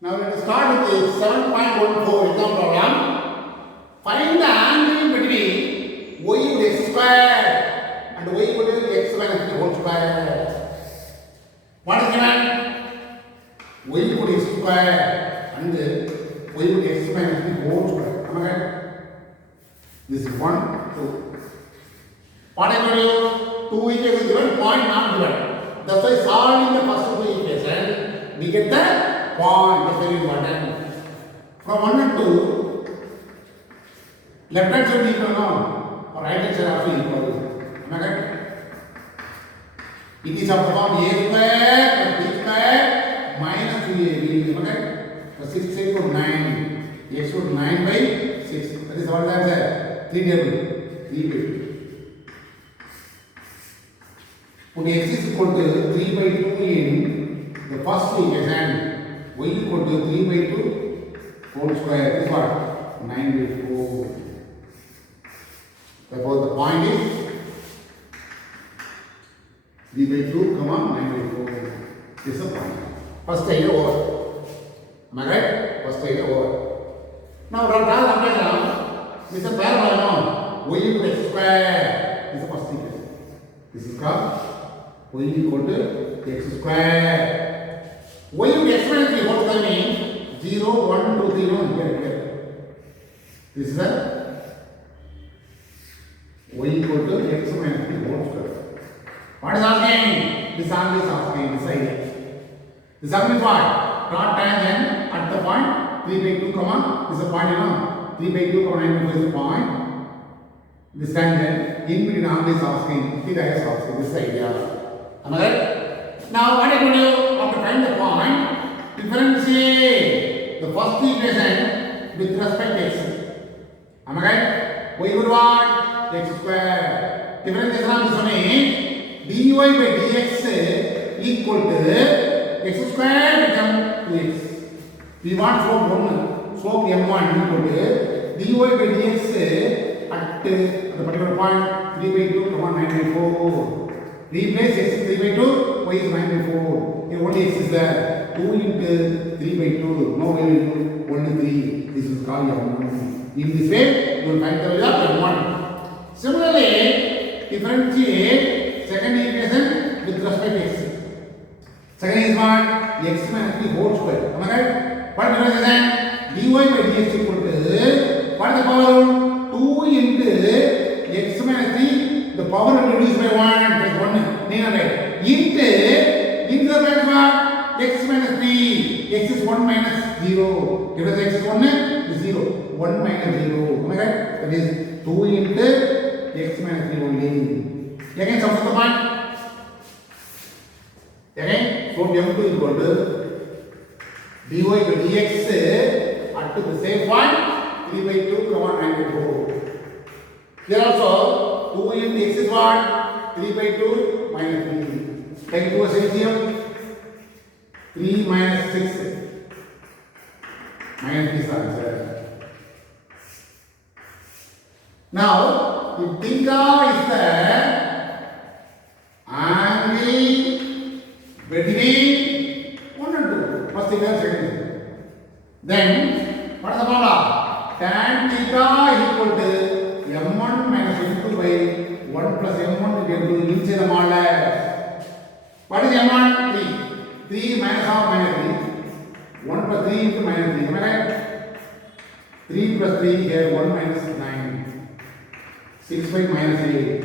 Now let us start with the 7.14 exam problem. Find the angle between y equal to x square and y equal to x minus 3 whole square. What is given? Y equal to x square and y equal to x minus 3 whole square. Am I right? This is 1, 2. What I will do? 2 equals given, point not given. That's why solving the first two equation, we get the point. That's very important. From 1 and 2, left hand side equal now, or right hand side also equal. Am I right? It is of the form a square plus b square minus 2ab. Am I right? So 6 equal 9. X equal 9 by 6. That is what the answer. 3 table. 3 by 2. Put x is equal to 3 by 2 in the first equation. Y equal to 3 by 2 whole square. This is what? 9 by 4. Therefore, the point is 3 by 2, 9 by 4. This is the point. First idea over. Am I right? First idea over. Now, draw the equation. This is a parallel. Y equal to x square. This is the first equation. This is called y equal to x square. Y equal to x minus 3 whole square means 0, 1, 2, 3, 1 here. This is the y equal to x minus 3 whole square. What is asking? This angle is asking this idea. This angle is what? Draw tangent at the point 3 by 2, this is the point, 3 by 2, 9 by 4 is the point. This tangent in between angle is asking, theta is asking this idea. Am I right? Now what I will do after find the point, differentiate the first equation with respect to x. Am I right? Y equal to what? X square. Differentiation of this one is dy by dx equal to x square become 2x. We want slope 1. Slope m1 equal to dy by dx at the particular point 3 by 2, 9 by 4. Replace x is 3 by 2, y is 9 by 4. Here only x is there. 2 into 3 by 2. No y will do only 3. This is called m1. In this way, you will find the value of m1. Similarly, differentiate second equation with respect to x. Second is what? X minus 3 whole square. Am I right? What differentiation? Dy by dx equal to what is the power? 2 into x minus 3. The power will reduce by 1. That is 1. Into the fact what? X minus 3. X is 1 minus 0. If x is 1, it is 0. 1 minus 0. Am I right? That is 2 into x minus 3 only. Again, substitute the point. Again, so m2 equal to dy by dx at the same point 3 by 2, 9 by 4. Here also 2 into x is what? 3 by 2 minus 3. Take 2 as LCM. 3 minus 6. Minus 3 is answer. Now, if theta is the angle between 1 and 2, first theta and second theta, then what is the formula? Tan theta equal to m1 minus m2 by 1 plus m1 to m2 inside the modulus. What is m1? 3. 3 minus half minus 3. 1 plus 3 into minus 3. Am I right? 3 plus 3 here 1 minus 9. 6 by minus 8.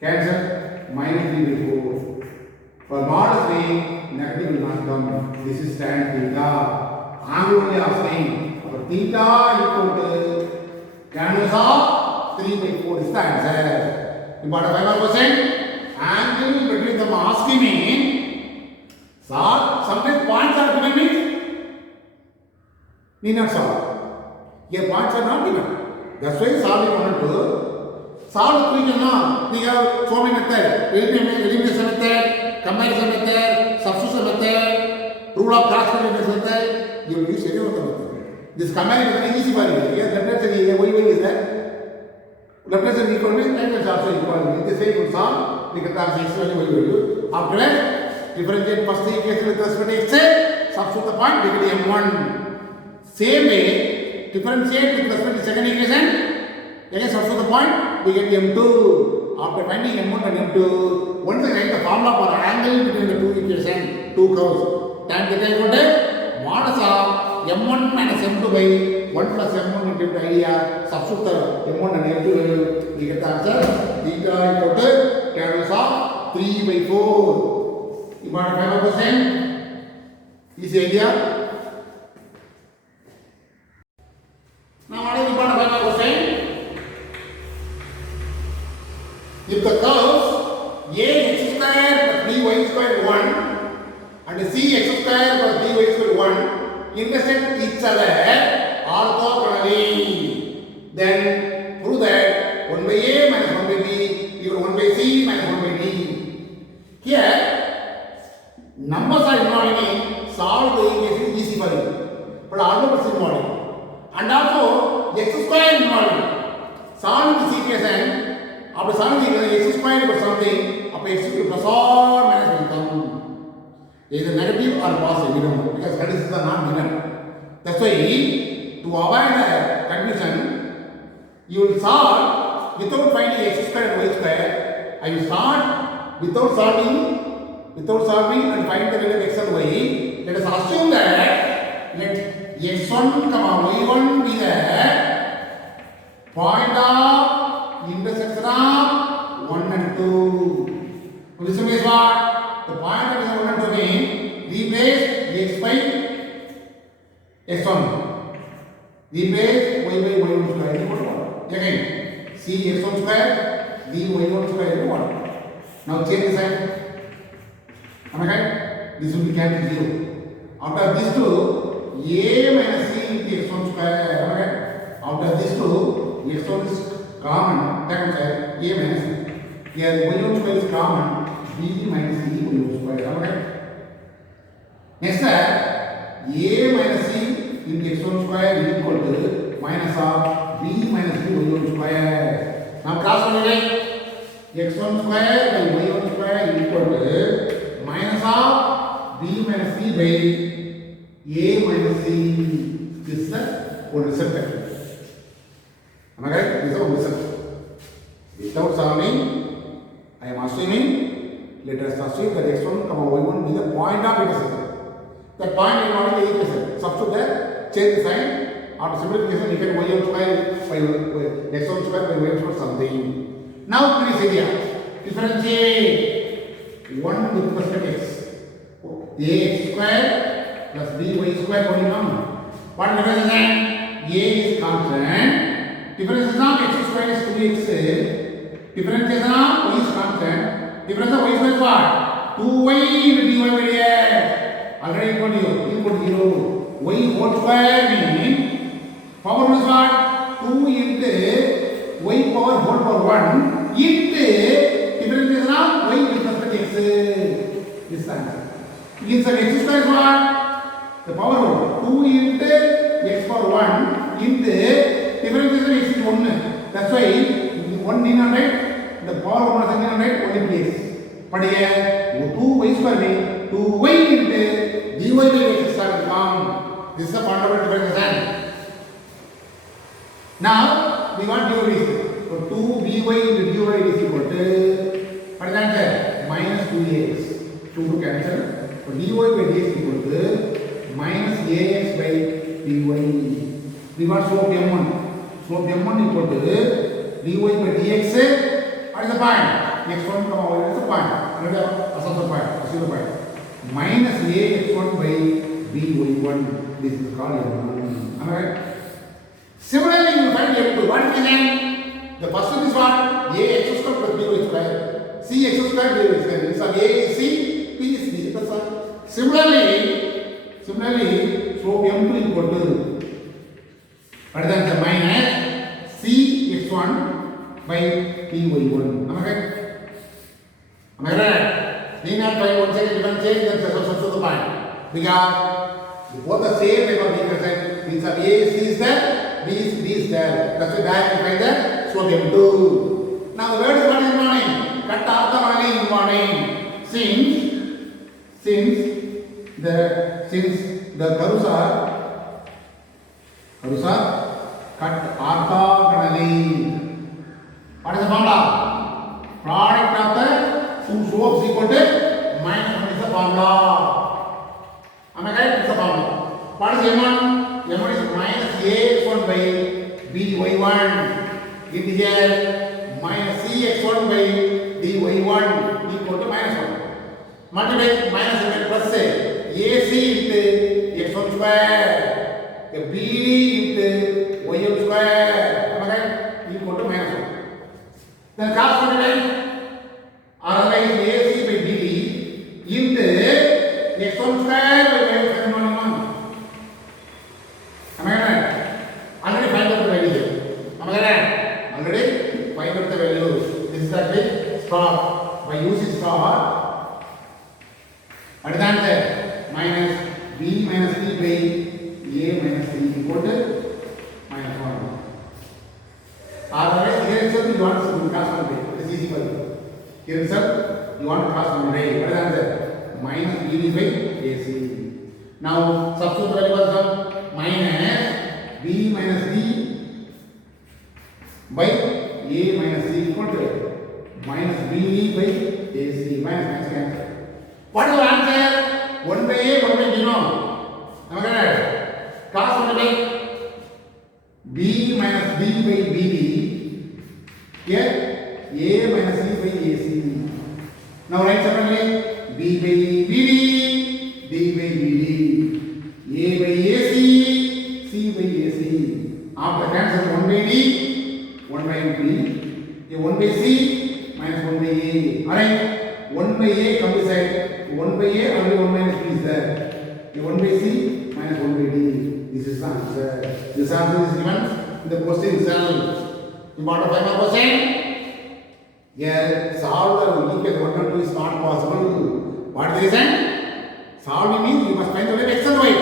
Cancel. Minus 3 by 4. For modulus 3, negative will not come. This is tan theta. Angle only asking. For theta equal to canvas of 3 by 4 is the answer. Important 5%. Angle between them asking me. Solve. Sometimes points are given means need not solve. Here points are not given. That's why solving 1 and 2. Solve the equation now. We have so many methods. Elimination method, comparison method, substitution method, rule of cross multiplication method. You will use any of the method. This comparison method is easy for you. Here left hand side y is there. Left hand side equal means right hand side also equal. In this way you will solve. We get the answer x value y value. After that, differentiate first equation with respect to x. substitute the point, we get m1. Same way, differentiate with respect to second equation. Again, substitute the point, we get m2. After finding m1 and m2, once again the formula for angle between the two equations, two curves. Tan theta equal to modulus of m1 minus m2 by 1 plus m1 into the idea. Substitute the m1 and m2, we get the answer. Theta equal to tan of 3 by 4. You want to find out the question? Easy idea. Now what is the important find out question? If the curves ax square plus by square 1 and cx square plus by square 1 intersect each other orthogonally, then prove that 1 by a minus 1 by b equal to 1 by c minus 1 by d. Here, numbers are involved in solve the equation easy for you, but algebra is involved, and also x square involved. Solve this equation. After solving the equation, x square equals something, after x equals plus or minus will come. Either negative or positive, we don't know, because conditions are not given. That's why, to avoid the confusion, you will solve without finding x square and y square. I will start without solving and find the value of x and y. Let us assume that let x1, y1 be the point of intersection of 1 and 2. This means what? The point of 1 and 2 means replace x by x1. Replace y by y1 square equal to 1. Again, c x1 square, d y1 square equal to 1. Now change the sign. Am I right? This will be cancelled 0. After this two, a minus c into x1 square. Am I right? After this two, x1 is common, that means a minus c. Here y1 square is common, b minus c y1 square. Am I right? Next, a minus c into x1 square is equal to minus of b minus c y1 square. Now cross multiply. x1 square by y1 square is equal to minus of b minus c by a minus c. This is the whole result. Am I right? This is the result. Without solving, I am assuming, let us assume that x1, y1 be the point of intersection. That point is not the equation. Substitute there, change the sign. After simplification, you get y1 square by x1 square by y1 square something. Now, please area. Differentiate 1 with respect to x. Ax square plus by square polynomial. What is the difference? A is constant. Difference of x square is 2x. Differentiation of y is constant. Difference of y square is what? 2y into dy by dx. Already equal to 0. Y whole square means power is what? 2 into y power whole power 1 into differentiation of y with respect to x. This is the answer. Inside x square is what? The power whole 2 into x power 1 into differentiation of x is 1. That's why 1 need not write, the power 1 is not write only place. But here 2y square means 2y into dy by dx will come. This is the fundamental differentiation. Now we want dy. So 2 by into dy is equal to, what is the answer? Minus 2ax. 2 to cancel. So dy by dx is equal to minus ax by dy. We want slope m1. Slope m1 equal to dy by dx. What is the point? x1, y1 is the point. Another assumption point. Assume the point. Minus ax1 by by1. This is called m1. Am I right? Similarly, you find m2. What is the name? The first one is what? Ax square plus by square. Cx square by square. So a is c, p is d. That's all. Similarly, slope m2 equal to, what is the answer? Minus cx1 by by1. Am I right? Am I right? Need not find one side different change, then substitute the point. Because both the same type of equation. Means of A is there, B is there. That's why there you find the slope m2. Now the word is what is morning? Cut orthogonally in morning. Since the since the curves are cut orthogonally. What is the formula? Product of the two slopes equal to minus 1 is the formula. Am I correct? It's the formula. What is M1? M1 is minus AX1 by BY1. In here, minus CX1 by DY1 equal to minus 1. Multiply minus and plus say AC into X1 square, the BD into Y1 square. Am I correct? Equal to minus 1. Then cross multiply otherwise AC by BD into X1 square by Y1 square. Am I right? Already find out the value. Am I right? Already find out the value. This is actually star. By using star, what is the answer? Minus B minus C by A minus C equal to minus 1. Otherwise, here itself you want to cross multiply. It is easy for you. Here itself you want to cross multiply. What is the answer? Minus B by AC. Now substitute the value was minus B minus D by A minus C equal to minus B by AC. Minus cancel. What is the answer? 1 by A, 1 by B, no? Am I correct? Cross multiply B minus B by BD. Here A minus C by AC. Now write separately B by BD, D by BD, A by AC, C by AC. After cancel 1 by D, 1 by B, 1 by C minus 1 by A. Alright, 1 by A come this side. 1 by A only 1 minus B is there. 1 by C minus 1 by D. This is the answer. This answer is given in the question itself. You want to find a question? Here, solve the equation 1 and 2 is not possible. What is the reason? Solving means you must find the value of x and y.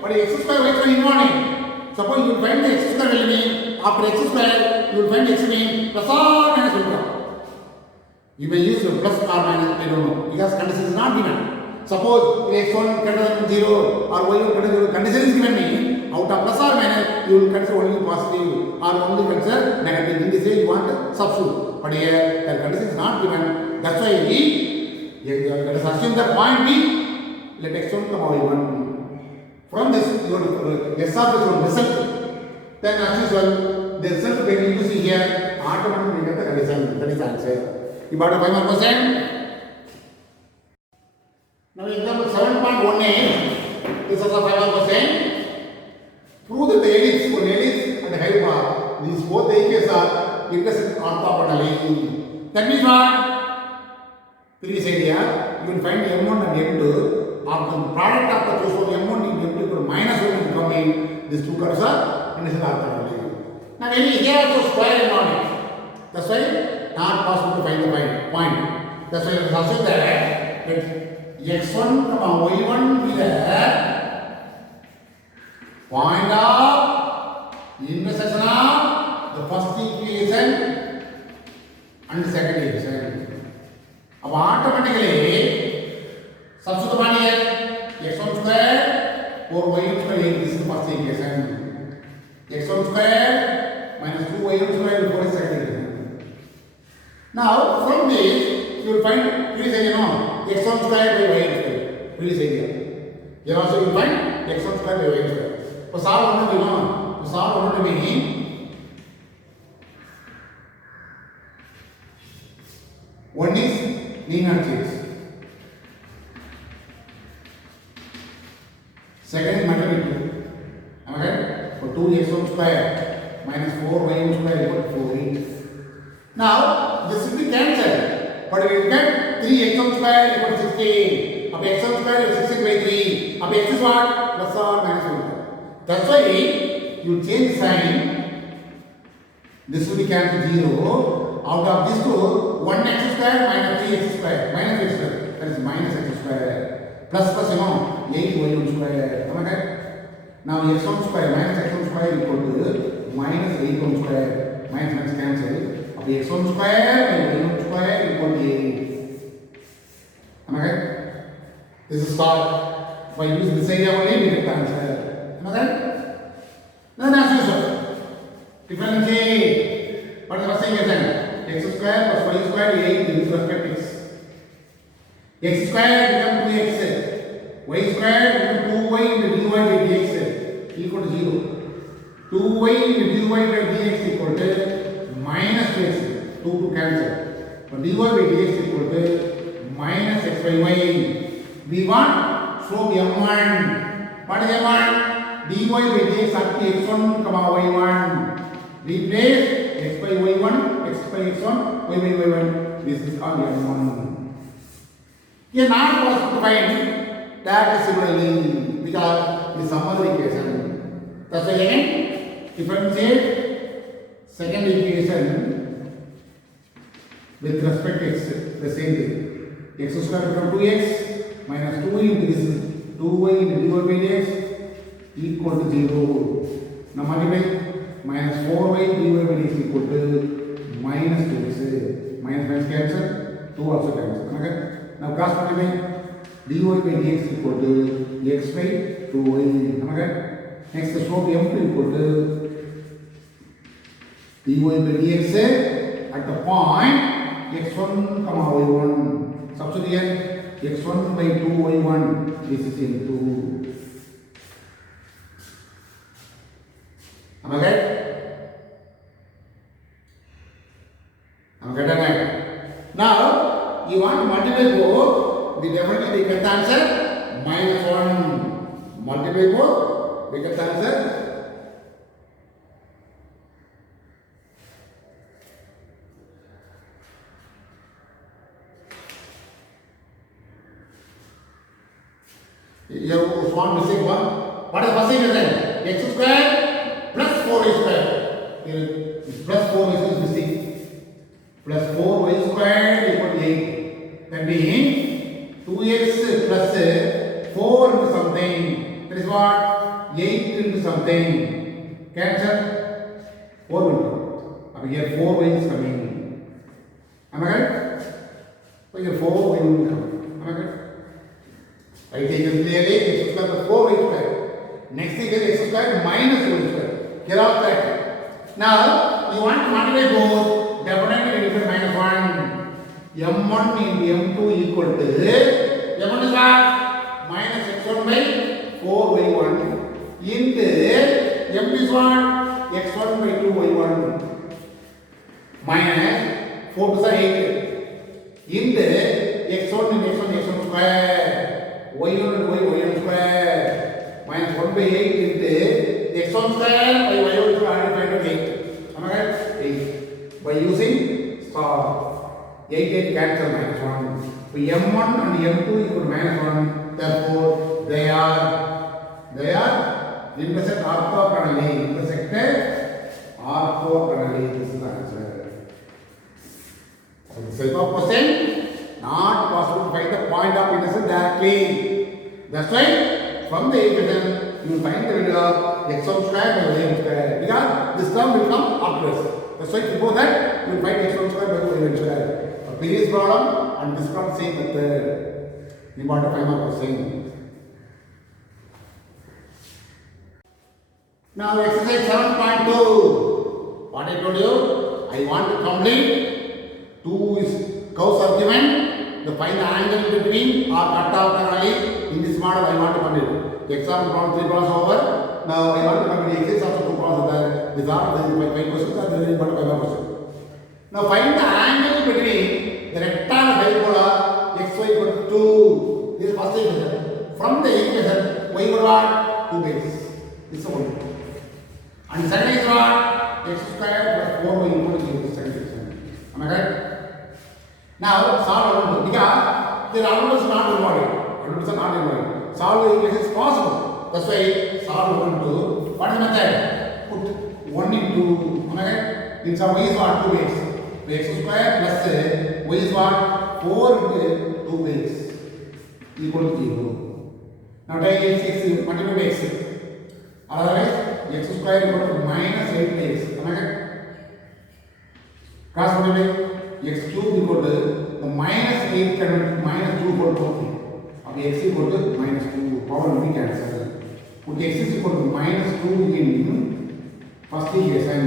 But x square y is involved. Suppose you find the x square value, after x square, you will find x mean plus or minus 1. You may use plus or minus, I don't know, because condition is not given. Suppose x1 greater than 0 or y1 greater than 0, condition is given me, out of plus or minus, you will consider only positive or only consider negative. In this way, you want substitute. But here, the condition is not given. That's why let us assume that point B, let x1 come y1. From this, you have to S of this one result. Then as usual, the result when you use here, automatically we get the condition. That is the answer. You got a 5 more percent. Now example 7.18. This is a 5 more percent. Prove that the ellipse and the hyperbola, these both the equations are intersect orthogonally. That means what? Previous idea, you will find M1 and M2. After the product of the choose of M1 and M2 equal to minus 1 will come in. These two curves are intersect orthogonally. Now maybe here also square involved. That's why not possible to find the point. That's why it is also there that x1, y1 be the point of intersection of the first equation and the second equation. Now automatically substitute the here x1 square or y1 square. This is the first equation. x1 square minus 2y1 square will go second equation. Now, from this, you will find previous idea, no? x1 square by y1 square. Previous idea. Here also you will find x1 square by y1 square. So, solve one to know. To solve one to mean, one is linear change. Second is mathematical. Am I right? So, 2x1 square minus 4y1 square equal to 4. Now, this will be cancelled. But we will get 3x1 square equal to 16. Of x1 square is 16 by 3. Of x is what? Plus or minus 1. That's why you change the sign. This will be cancelled 0. Out of this two, 1x square minus 3x square. Minus x square. That is minus x square. Plus 8y1 square. Am I right? Now x1 square minus x1 square equal to minus 8y1 square. Minus cancel. x1 square and y1 square equal to 8. Am I right? This is solved. If I use this idea only, we get the answer. Am I right? Then as usual, differentiate. What is the first equation? X square plus y square 8 with respect to x. X square become 2x. Y square become 2y into dy by dx equal to 0. 2y into dy by dx equal to minus 2x. 2 to cancel. So dy by dx equal to minus x by y. We want slope m1. What is m1? dy by dx up to x1, y1. Replace x by y1, x by x1, y by y1. This is called m1. Here not possible to find that similarly because the sum of the equation. That's why again differentiate second equation with respect to x, the same thing. X square become 2x minus 2 into this 2y into dy by dx equal to 0. Now multiply minus 4y dy by dx equal to minus 2x. Minus minus cancel, 2 also cancel. Okay? Now cross multiply dy by dx equal to x by 2y. Am I right? Next the slope m2 equal to dy by dx at the point x1, y1. Substitute here x1 by 2 y1. This is into. Am I right? Am I right? Now you want to multiply both, we definitely get the answer minus 1. Multiply both, we get the answer. You have one missing one. What is the first equation? X square plus 4y square. Here plus 4y is missing. Plus 4y square equal to 8. That means 2x plus 4 into something. That is what? 8 into something. Cancel. 4 will come. Up here 4y is coming. Am I right? So here 4y will come. Am I right? I take it clearly x square plus 4y square. Next thing is x square minus y square. Get off that. Now you want to multiply both. Definitely we get minus 1. m1 into m2 equal to m1 is what? Minus x1 by 4y1 into m2 is what? x1 by 2y1 minus 4 to 8 into x1 into x1 square y1 into y1 square minus 1 by 8 into x1 square by y1 square divided by 8. Am I right? 8. By using star. 8 cancel minus 1. So m1 and m2 equal to minus 1. Therefore, they are intersect orthogonally. Intersected orthogonally. This is the answer. So this type of question not possible to find the point of intersection directly. That's why from the equation you will find the value of x1 square by y1 square because this term will come afterwards. That's why before that you will find x1 square by y1 square. A previous problem and this problem same method. You want to find out the same. Now exercise 7.2. What I told you, I want to complete 2 is Gauss argument. To find the angle between or cut off diagonally. In this model I want to complete. Example problem 3 problems over. Now I want to complete exercise also 2 problems there. These are the 5 questions and there is 1 question. Now find the angle between the rectangle hyperbola xy equal to 2. This is first equation. From the equation y equal to what? 2 base. This is one. And the second is what? X square plus 4y equal to 0. This is second equation. Am I right? Now solve it because the rounders are not involved. Rounders are not involved. Solve the equation is possible. That's why solve 1 to what is the method? Put 1 into. Am I right? In some y is what? 2 base. X square plus y is what? 4 into 2 base equal to 0. Now take x multiply by x. Otherwise x square equal to minus 8x. Am I right? Cross multiply x cube equal to the minus 8 can minus 2 equal to 4. Of x equal to minus 2. power will be cancelled. Put x is equal to minus 2 in first equation.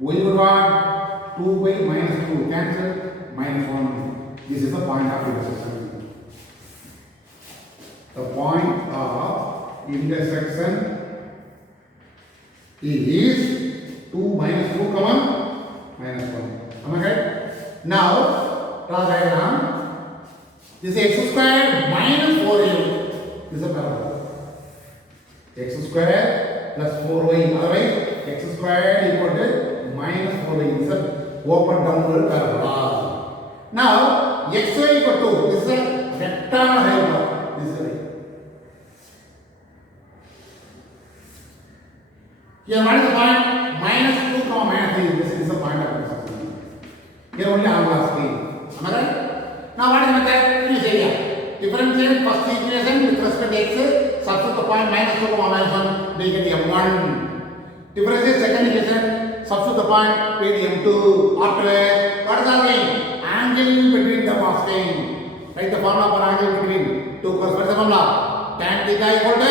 Y will what? 2 by minus 2 cancel minus 1. This is the point of intersection. The point of intersection is 2 minus 2 comma minus 1. Am I right? Now draw diagram. This is x square minus 4a. This is a parallel. X square plus 4y. Otherwise, x square equal to minus 4y. This is a open downward parallel. Now, xy equal to, this is a vector hyperbola. This is right. Here, what is the point? Minus 2 comma minus 3. This is the point of intersection. Here only angle of scale. Am I right? Now, what is the method? Finish area. Differentiate first equation with respect to x. Substitute the point minus 2 comma minus 1. Make it m1. Differentiate second equation. Substitute the point. Make it m2. Afterwards, what is our name? Angle between them asking. Write the formula for angle between two curves. What is the formula? Tan theta equal to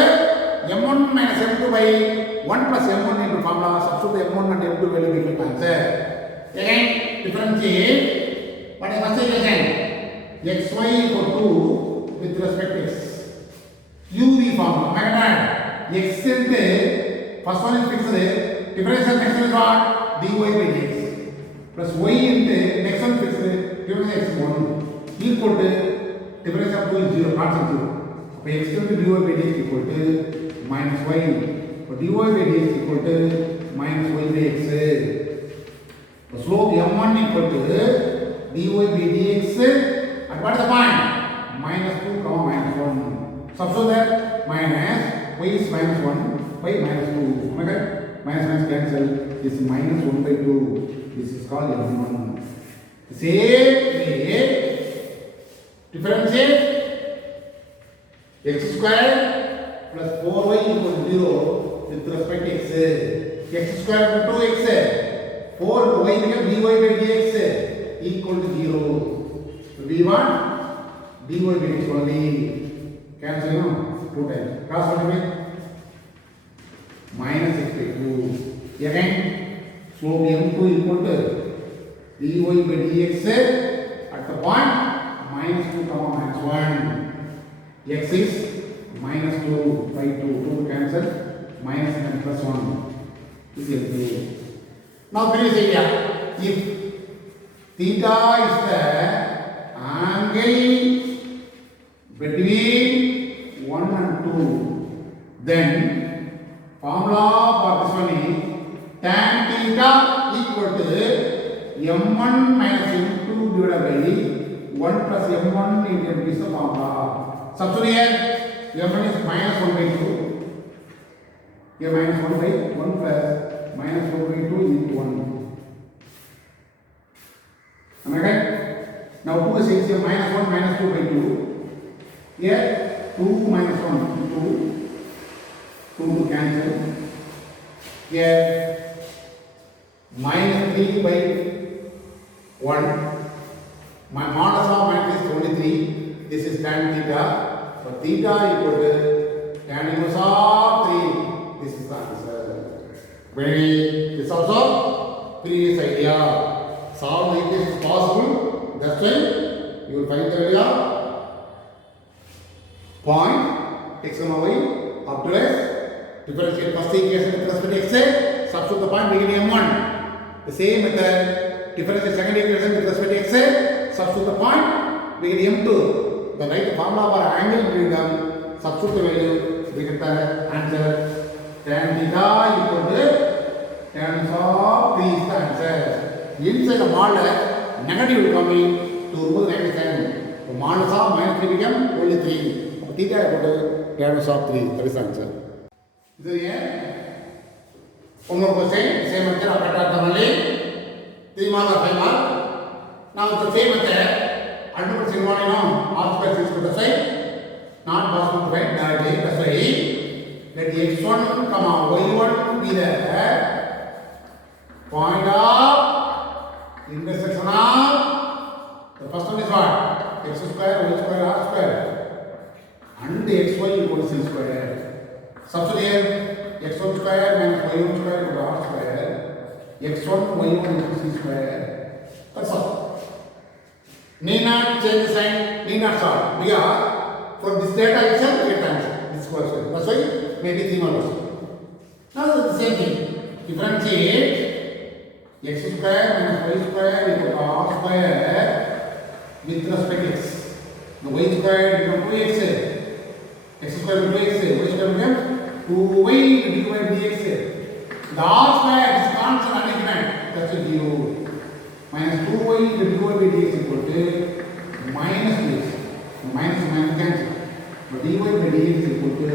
m1 minus m2 by 1 plus m1 into formula. Substitute the m1 and m2 value equal to answer. Again, differentiate. What is first equation? xy equal to with respect to x. Use the formula. My God. X is the first one is fixed. Differential next one is what? dy by dx. Plus y into next one fixed. Differential x is 1 equal to differential of 2 is 0. Constant 0. So x into dy by dx equal to minus y. So dy by dx equal to minus y by x. The slope m1 equal to dy by dx. And what is the point? Minus 2 comma minus 1. Substitute that minus y is minus 1 by minus 2. Okay? Minus minus cancel. This is minus 1 by 2. This is called m1. Same way, differentiate x square plus 4y equal to 0 with respect to x. X square equal to 2x. 4 to y become dy by dx equal to 0. So we want dy by dx only. Cancel, no? 2 times. Cross multiply. Minus x by 2. Again, slope m2 equal to dy by dx at the point minus 2 comma minus 1. X is minus 2 by 2. 2 cancel. Minus and plus 1. This is 2. Now finish area. If theta is the angle between 1 and 2, then formula for this one is tan theta equal to m1 minus m2 divided by 1 plus m1 into m2 is the formula. Substitute here, m1 is minus 1 by 2. Here minus 1 by 1 plus minus 4 by 2 into 1. Am I right? Now 2 is here minus 1 minus 2 by 2. Here 2 minus 1 2. 2 to cancel. Here minus 3 by 1. My modulus of minus is only 3. This is tan theta. So theta equal to tan inverse of 3. This is the answer. This also previous idea. Solve the equation is possible. That's why you will find the area. Point x and y up to s. Differentiate first equation with respect to x. Substitute the point beginning m1. The same method. Differentiate second equation with respect to x. Substitute the point beginning m2. The right formula for angle between them. Substitute the value. We get the answer. Tan theta equal to tan of 3 is the answer. Inside the model, negative will come in to remove the negative sign. The modulus of minus 3 become only 3. Theta equal to tan of 3. That is the answer. So here, one more question. Same method of better only 3 marks or 5 marks. Now the same method, ultimate symbol, r square is equal to 5. Not possible to write directly. That's why let x1 comma y1 be the point of intersection of the first one is what? X square, y square, r square. and xy equal to c square. Substitute here x1 square minus y1 square equal to r square. x1 y1 equal to c square. That's all. Need not change the sign, need not solve. Because from this data itself we get answer. This question. That's why maybe 3 more questions. Now the same thing. Differentiate x square minus y square equal to r square with respect to x. The y square become 2x. X square will be x. Y square will become 2y divided by dx. The r square is constant unequal. That's a 0. Minus 2y divided by dx equal to minus dx. Minus minus cancel. But dy by dx equal to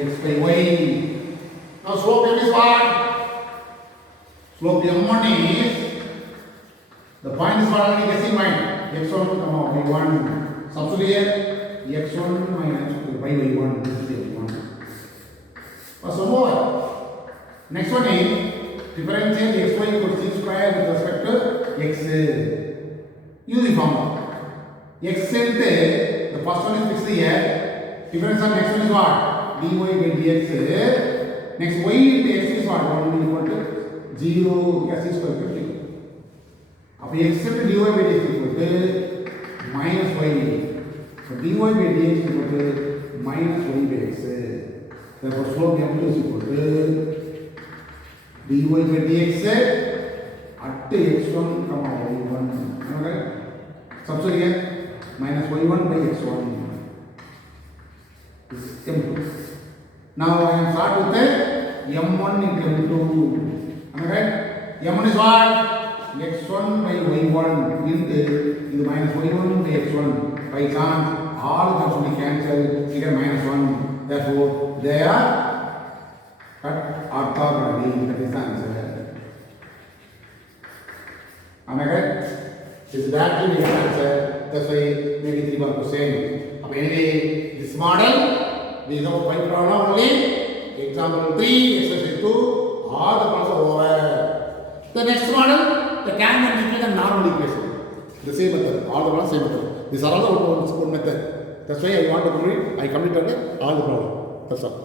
x by y. Now slope m is what? Slope m1 is, the point is what only guessing mind. x1 comma y1. Substitute here x1 minus by y1. This is x1. Some more. Next one is differentiate xy equal to c square with respect to x. Use the formula. X the first one is fixed here. Difference on next one is what? dy by dx. Next y into x is what? 1 equal to 0 because c square equal to 0. Now x into dy by dx equal to minus y. So dy by dx equal to minus y by x. Therefore slope m2 is equal to dy by dx at x1 comma y1. Okay? Substitute here minus y1 by x1. This is m2. Now I am start with the m1 into m2. Okay? m1 is what? x1 by y1 into minus y1 by x1. By chance, all the terms will be cancelled. You get minus 1. Therefore, they are cut orthogonally. That is the answer. Am I correct? This is directly the answer. That's why maybe 3 mark was saying. Anyway, this model, we have 5 problem only. Example 3, exercise 2, all the problems are over. The next model, the can and equation and normal equation. The same method, all the problems same method. These are all the one method. That's why I want to complete, I completed all the problem. That's all.